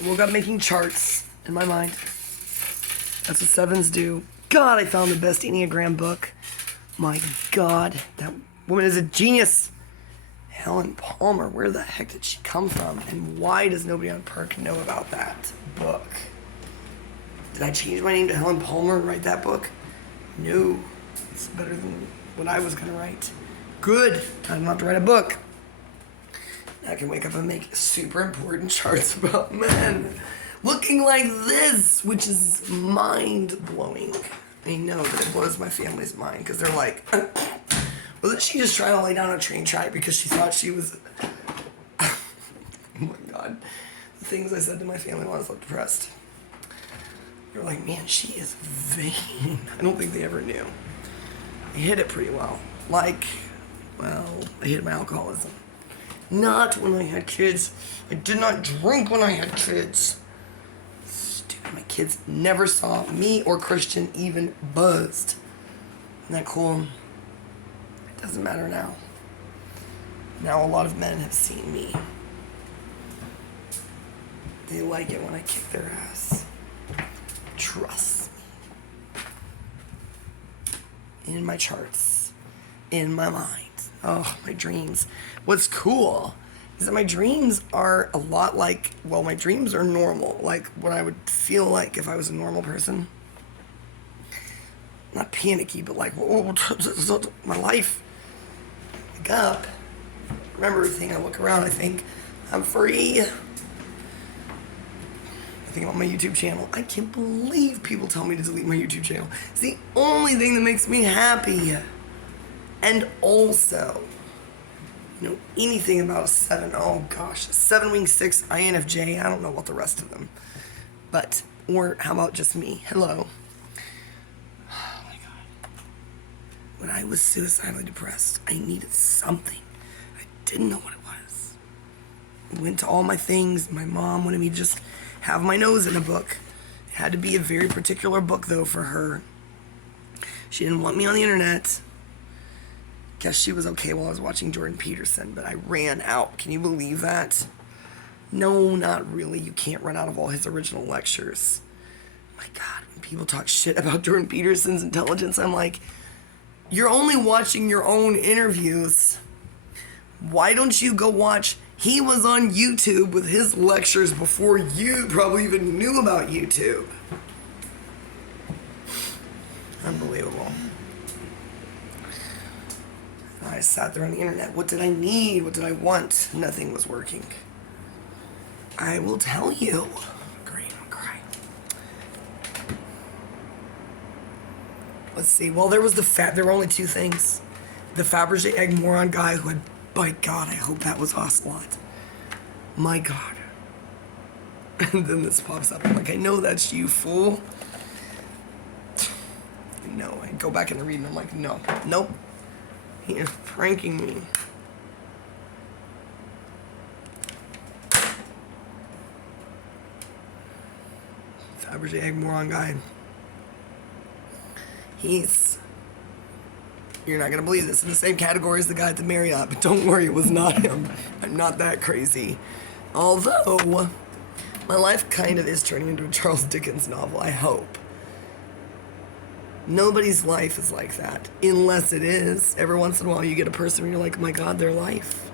I woke up making charts in my mind. That's what sevens do. God, I found the best Enneagram book. My God, that woman is a genius. Helen Palmer, where the heck did she come from? And why does nobody on Perk know about that book? Did I change my name to Helen Palmer and write that book? No. It's better than what I was going to write. Good. Time not to write a book. Now I can wake up and make super important charts about men looking like this, which is mind-blowing. I know that it blows my family's mind because they're like, wasn't she just trying to lay down a train track because she thought she was... Oh my God. The things I said to my family when I was so depressed. They were like, man, she is vain. I don't think they ever knew. I hid it pretty well. Like, well, I hid my alcoholism. Not when I had kids. I did not drink when I had kids. Stupid, my kids never saw me or Christian even buzzed. Isn't that cool? It doesn't matter now. Now a lot of men have seen me. They like it when I kick their ass. Trust me. In my charts. In my mind. Oh, my dreams. What's cool is that my dreams are a lot like, well, my dreams are normal. Like what I would feel like if I was a normal person. Not panicky, but like, whoa, my life. I wake up, remember everything, I look around, I think, I'm free. I think about my YouTube channel. I can't believe people tell me to delete my YouTube channel. It's the only thing that makes me happy. And also, anything about a 7, oh gosh, 7 wing 6 INFJ, I don't know about the rest of them. But, or how about just me? Hello. Oh my God. When I was suicidally depressed, I needed something. I didn't know what it was. I went to all my things. My mom wanted me to just have my nose in a book. It had to be a very particular book though for her. She didn't want me on the internet. Guess she was okay while I was watching Jordan Peterson, but I ran out. Can you believe that? No, not really. You can't run out of all his original lectures. My God, when people talk shit about Jordan Peterson's intelligence, I'm like, you're only watching your own interviews. Why don't you go watch? He was on YouTube with his lectures before you probably even knew about YouTube. Unbelievable. I sat there on the internet. What did I need? What did I want? Nothing was working. I will tell you. Great, I'm crying. Let's see. Well, there was there were only 2 things. The Fabergé egg moron guy who had, by God, I hope that was Ocelot. My God. And then this pops up. I'm like, I know that's you, fool. No, I go back and read and I'm like, no, nope. He is pranking me. Fabergé egg moron guy. You're not gonna believe this, in the same category as the guy at the Marriott, but don't worry, it was not him. I'm not that crazy. Although, my life kind of is turning into a Charles Dickens novel, I hope. Nobody's life is like that, unless it is. Every once in a while you get a person where you're like, oh my God, their life.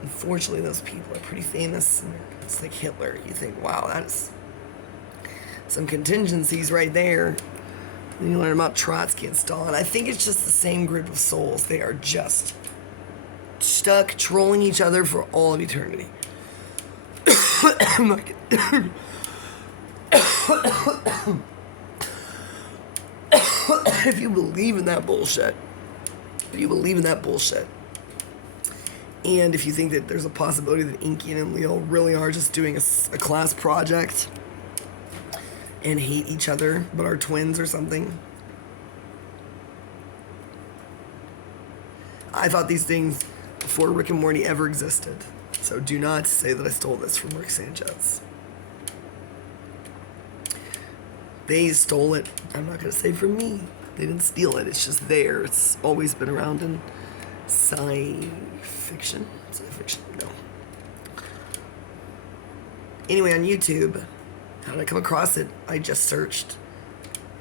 Unfortunately, those people are pretty famous. It's like Hitler. You think, wow, that's some contingencies right there. And you learn about Trotsky and Stalin. I think it's just the same group of souls. They are just stuck trolling each other for all of eternity. I'm not kidding. If you believe in that bullshit, and if you think that there's a possibility that Inky and Leo really are just doing a class project and hate each other, but are twins or something. I thought these things before Rick and Morty ever existed. So do not say that I stole this from Rick Sanchez. They stole it. I'm not going to say from me. They didn't steal it. It's just there. It's always been around in sci-fiction. Sci-fiction? No. Anyway, on YouTube, how did I come across it? I just searched.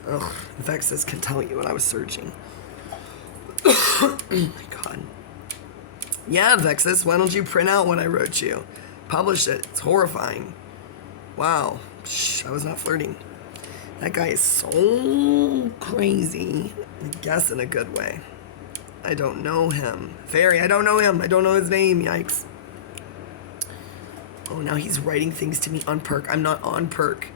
Ugh, Vexus can tell you what I was searching. Oh my god. Yeah, Vexus, why don't you print out what I wrote you? Publish it. It's horrifying. Wow. Shh, I was not flirting. That guy is so crazy. I guess in a good way. I don't know him. I don't know him. I don't know his name. Yikes. Oh, now he's writing things to me on Perk. I'm not on Perk.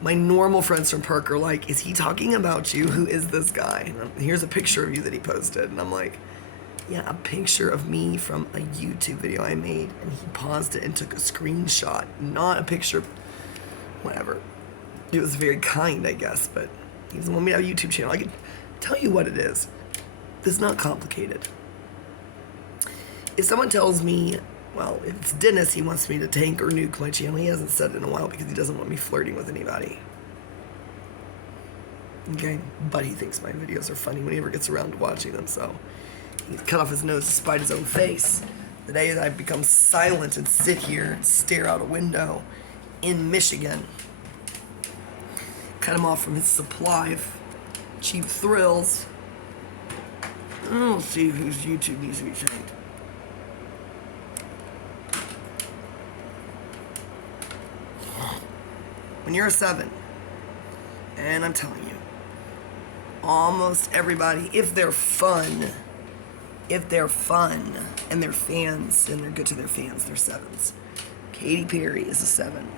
My normal friends from Perk are like, is he talking about you? Who is this guy? Here's a picture of you that he posted. And I'm like, yeah, a picture of me from a YouTube video I made. And he paused it and took a screenshot. Not a picture. Whatever. It was very kind, I guess, but he doesn't want me to have a YouTube channel. I can tell you what it is. It's not complicated. If someone tells me, well, if it's Dennis, he wants me to tank or nuke my channel, he hasn't said it in a while because he doesn't want me flirting with anybody. Okay? But he thinks my videos are funny when he ever gets around to watching them, so he's cut off his nose to spite his own face. The day that I become silent and sit here and stare out a window in Michigan, cut him off from his supply of cheap thrills. I'll see whose YouTube needs to be changed. When you're a 7, and I'm telling you, almost everybody, if they're fun, and they're fans, and they're good to their fans, they're 7s. Katy Perry is a 7.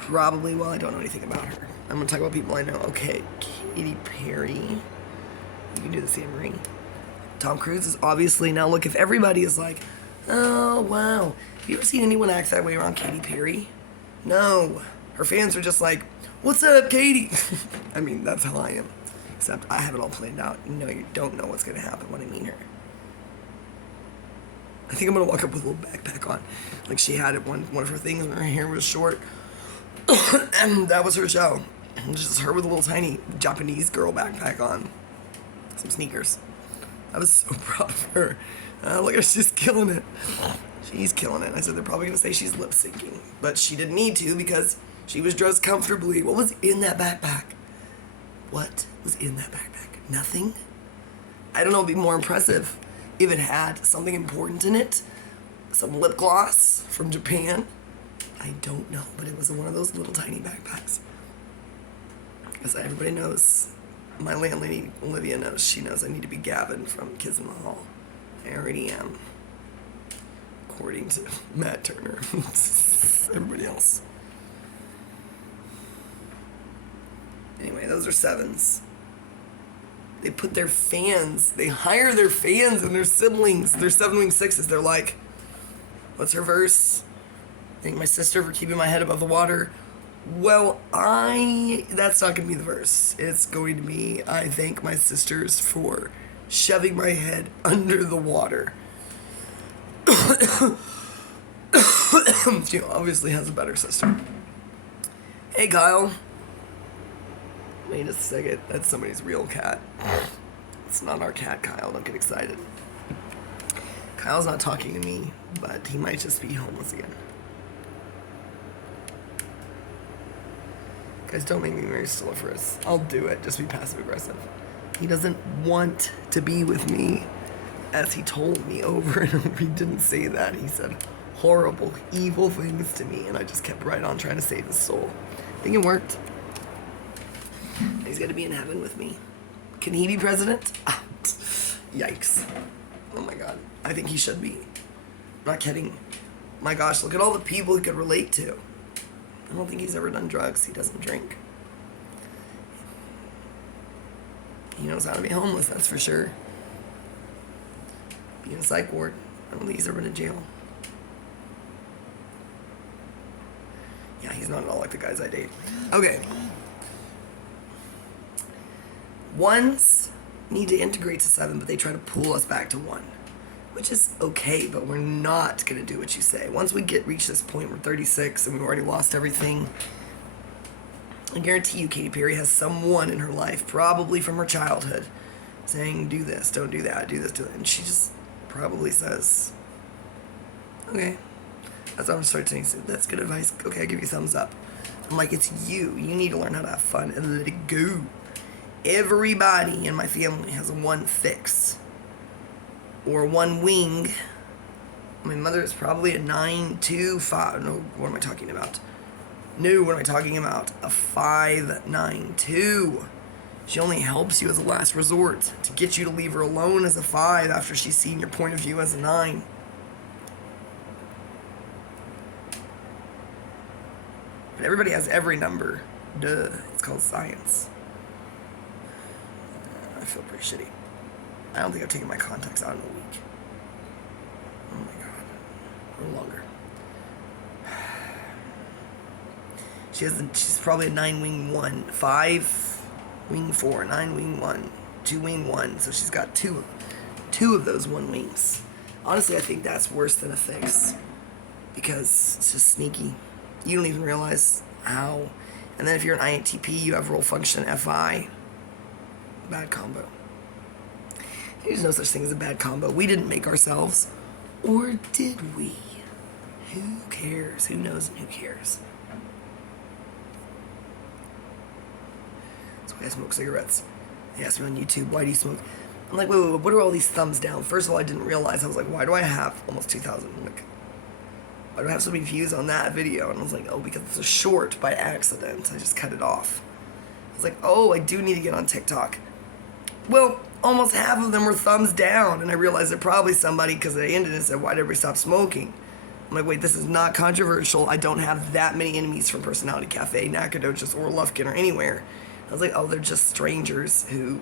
Probably, well, I don't know anything about her. I'm going to talk about people I know. Okay, Katy Perry. You can do the same ring. Tom Cruise is obviously, now look, if everybody is like, oh, wow. Have you ever seen anyone act that way around Katy Perry? No. Her fans are just like, what's up, Katy? I mean, that's how I am. Except I have it all planned out. No, you don't know what's going to happen when I meet her. I think I'm going to walk up with a little backpack on. Like she had it one of her things when her hair was short. And that was her show. Just her with a little tiny Japanese girl backpack on. Some sneakers. I was so proud of her. Look at her, she's killing it. She's killing it. I said they're probably going to say she's lip syncing. But she didn't need to because she was dressed comfortably. What was in that backpack? What was in that backpack? Nothing? I don't know, it'd be more impressive if it had something important in it. Some lip gloss from Japan. I don't know, but it was one of those little tiny backpacks. Because everybody knows, my landlady, Olivia, knows, she knows I need to be Gavin from Kids in the Hall. I already am. According to Matt Turner. Everybody else. Anyway, those are 7s. They put their fans, they hire their fans and their siblings, their 7-wing 6s. They're like, what's her verse? Thank my sister for keeping my head above the water. Well, that's not going to be the verse. It's going to be, I thank my sisters for shoving my head under the water. She obviously has a better sister. Hey, Kyle. Wait a second. That's somebody's real cat. It's not our cat, Kyle. Don't get excited. Kyle's not talking to me, but he might just be homeless again. Guys, don't make me very Stiliferous. I'll do it. Just be passive aggressive. He doesn't want to be with me, as he told me over and over. He didn't say that. He said horrible, evil things to me, and I just kept right on trying to save his soul. I think it worked. He's got to be in heaven with me. Can he be president? Yikes. Oh my god. I think he should be. I'm not kidding. My gosh, look at all the people he could relate to. I don't think he's ever done drugs. He doesn't drink. He knows how to be homeless, that's for sure. Be in a psych ward. I don't think he's ever been in jail. Yeah, he's not at all like the guys I date. Okay. 1s need to integrate to 7, but they try to pull us back to 1. Which is okay, but we're not going to do what you say. Once we reach this point, we're 36, and we've already lost everything. I guarantee you Katy Perry has someone in her life, probably from her childhood, saying, do this, don't do that, do this, do that. And she just probably says, okay. That's what I'm starting to say. That's good advice. Okay, I'll give you a thumbs up. I'm like, it's you. You need to learn how to have fun and let it go. Everybody in my family has one fix. Or one wing. My mother is probably a 925. No, what am I talking about? No, what am I talking about? A 592. She only helps you as a last resort to get you to leave her alone as a 5 after she's seen your point of view as a 9. But everybody has every number. Duh. It's called science. I feel pretty shitty. I don't think I've taken my contacts out in a week. Oh my god. Or longer. She's probably a 9 wing 1. 5 wing 4. 9 wing 1. 2 wing 1. So she's got two of those 1 wings. Honestly, I think that's worse than a fix. Because it's just sneaky. You don't even realize how. And then if you're an INTP, you have role function FI. Bad combo. There's no such thing as a bad combo. We didn't make ourselves. Or did we? Who cares? Who knows and who cares? That's why I smoke cigarettes. They asked me on YouTube, why do you smoke? I'm like, wait, what are all these thumbs down? First of all, I didn't realize. I was like, why do I have almost 2,000? Like, why do I have so many views on that video? And I was like, oh, because it's a short by accident. I just cut it off. I was like, oh, I do need to get on TikTok. Well, almost half of them were thumbs down, and I realized they're probably somebody, because they ended and said, why did everybody stop smoking? I'm like, wait, this is not controversial. I don't have that many enemies from Personality Cafe, Nacogdoches, or Lufkin, or anywhere. I was like, oh, they're just strangers who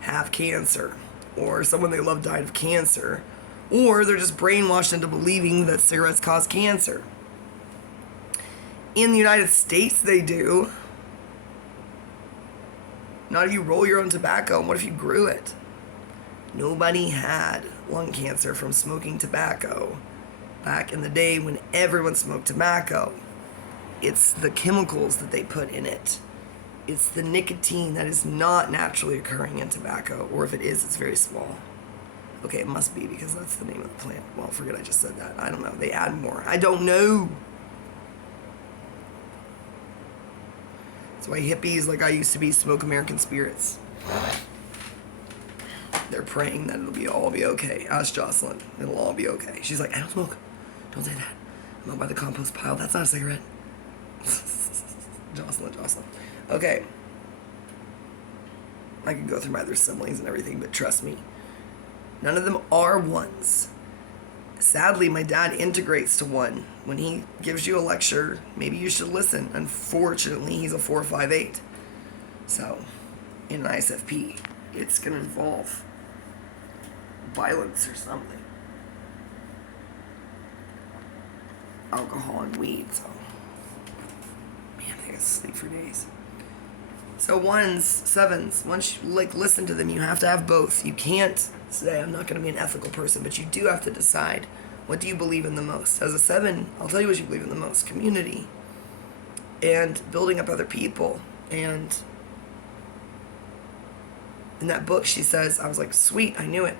have cancer, or someone they love died of cancer, or they're just brainwashed into believing that cigarettes cause cancer. In the United States, they do. Not if you roll your own tobacco, and what if you grew it? Nobody had lung cancer from smoking tobacco back in the day when everyone smoked tobacco. It's the chemicals that they put in it. It's the nicotine that is not naturally occurring in tobacco, or if it is, it's very small. Okay, it must be because that's the name of the plant. Well, forget I just said that. I don't know. They add more. I don't know. That's why hippies like I used to be smoke American spirits. They're praying that all be okay. Ask Jocelyn. It'll all be okay. She's like, I don't smoke. Don't say that. I'm out by the compost pile. That's not a cigarette. Jocelyn. Okay. I could go through my other siblings and everything, but trust me, none of them are 1s. Sadly, my dad integrates to 1. When he gives you a lecture, maybe you should listen. Unfortunately, he's a 458. So, in an ISFP, it's going to involve violence or something. Alcohol and weed, so. Man, I gotta sleep for days. So 1s, 7s, once you listen to them, you have to have both. You can't say, I'm not going to be an ethical person, but you do have to decide, what do you believe in the most? As a 7, I'll tell you what you believe in the most. Community. And building up other people. And in that book, she says, I was like, sweet, I knew it.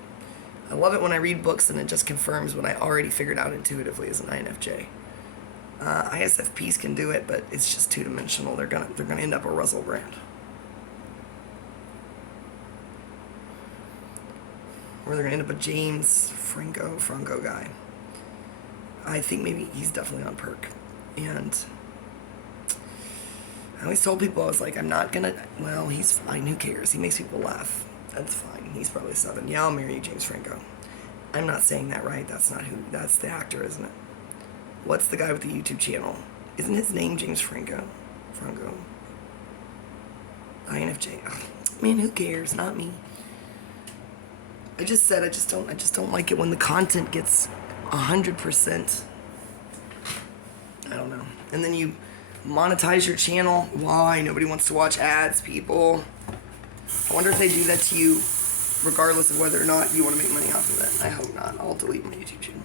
I love it when I read books and it just confirms what I already figured out intuitively as an INFJ. ISFPs can do it, but it's just two-dimensional. They're gonna end up a Russell Brand. Or they're gonna end up a James Franco guy. I think maybe he's definitely on perk. And I always told people, I was like, I'm not gonna, well, he's fine, who cares? He makes people laugh. That's fine. He's probably 7. Yeah, I'll marry you, James Franco. I'm not saying that right. That's not who, that's the actor, isn't it? What's the guy with the YouTube channel? Isn't his name James Franco? INFJ. Oh, man, who cares? Not me. I just said I just don't like it when the content gets 100%. I don't know. And then you monetize your channel. Why? Nobody wants to watch ads, people. I wonder if they do that to you regardless of whether or not you want to make money off of it. I hope not. I'll delete my YouTube channel.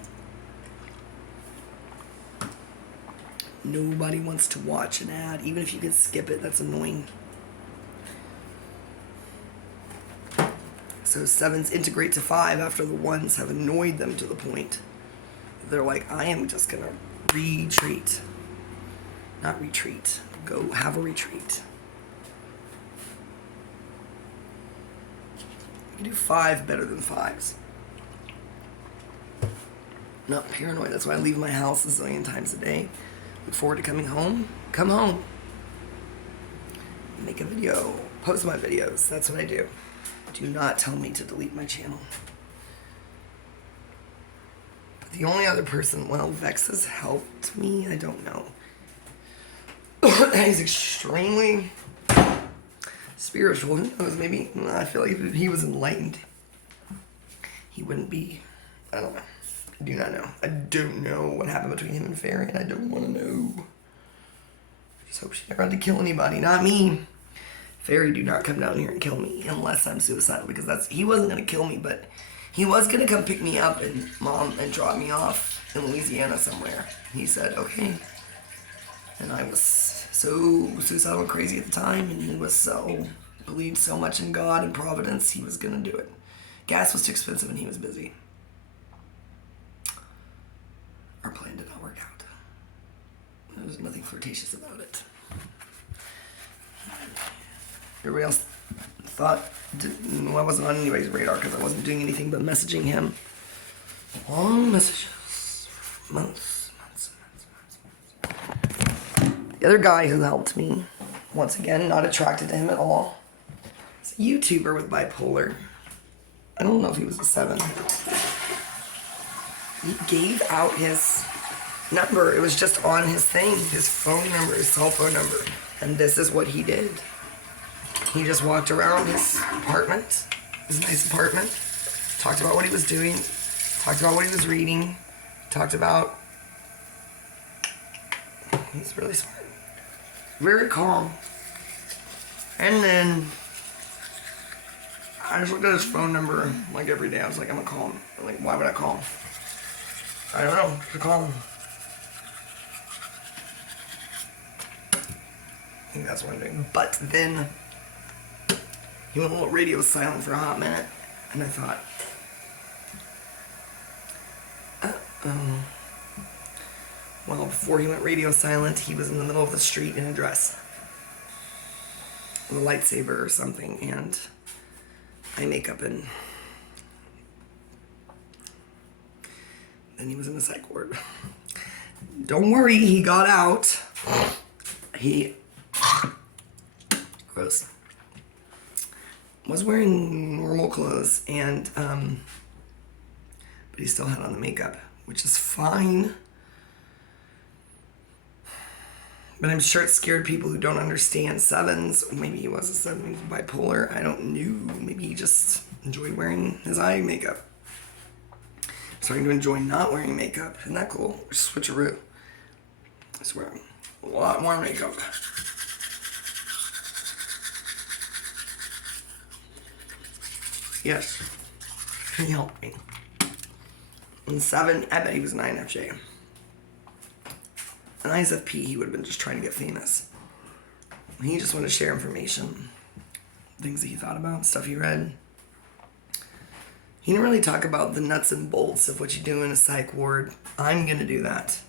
Nobody wants to watch an ad. Even if you can skip it, that's annoying. So 7s integrate to 5 after the 1s have annoyed them to the point they're like, I am just gonna retreat. Not retreat. Go have a retreat. You do 5 better than 5s. Not paranoid. That's why I leave my house a zillion times a day. Look forward to coming home. Come home. Make a video. Post my videos. That's what I do. Do not tell me to delete my channel. But the only other person, well, Vex has helped me. I don't know. He's extremely spiritual. Who knows? Maybe. I feel like if he was enlightened, he wouldn't be. I don't know. I do not know. I don't know what happened between him and Fairy, and I don't want to know. I just hope she never had to kill anybody. Not me. Fairy, do not come down here and kill me unless I'm suicidal, because he wasn't going to kill me, but he was going to come pick me up and drop me off in Louisiana somewhere. He said, okay. And I was so suicidal and crazy at the time, and he was believed so much in God and Providence, he was going to do it. Gas was too expensive and he was busy. Our plan did not work out. There was nothing flirtatious about it. Everybody else thought I wasn't on anybody's radar because I wasn't doing anything but messaging him. Long messages. Months. The other guy who helped me, once again, not attracted to him at all. He's a YouTuber with bipolar. I don't know if he was a 7. He gave out his number. It was just on his thing, his phone number, his cell phone number. And this is what he did. He just walked around his apartment, his nice apartment, talked about what he was doing, talked about what he was reading, talked about... He's really smart. Very calm. And then I just looked at his phone number like every day. I was like, I'm gonna call him. I'm like, why would I call him? I don't know, to call him. I think that's what I'm doing. But then he went a little radio silent for a hot minute, and I thought, well, before he went radio silent, he was in the middle of the street in a dress with a lightsaber or something, and eye makeup, and then he was in the psych ward. Don't worry, he got out. He gross. Was wearing normal clothes, and but he still had on the makeup, which is fine. But I'm sure it scared people who don't understand 7s. Maybe he was a 7, he was bipolar. I don't know. Maybe he just enjoyed wearing his eye makeup. Starting to enjoy not wearing makeup. Isn't that cool? Switcheroo. I swear, a lot more makeup. Yes, he helped me. And 7, I bet he was an INFJ. An ISFP, he would have been just trying to get famous. He just wanted to share information, things that he thought about, stuff he read. He didn't really talk about the nuts and bolts of what you do in a psych ward. I'm gonna do that.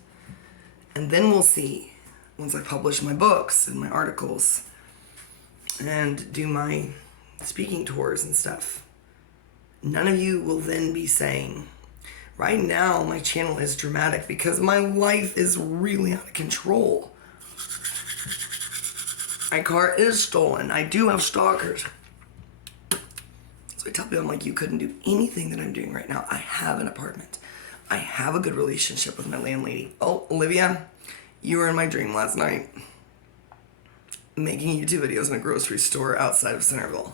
And then we'll see, once I publish my books and my articles, and do my speaking tours and stuff. None of you will then be saying, right now my channel is dramatic because my life is really out of control. My car is stolen. I do have stalkers. So I tell people, I'm like, you couldn't do anything that I'm doing right now. I have an apartment. I have a good relationship with my landlady. Oh, Olivia, you were in my dream last night. Making YouTube videos in a grocery store outside of Centerville.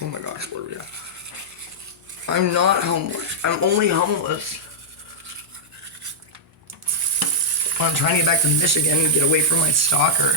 Oh my gosh, Olivia. I'm not homeless. I'm only homeless when I'm trying to get back to Michigan and get away from my stalker.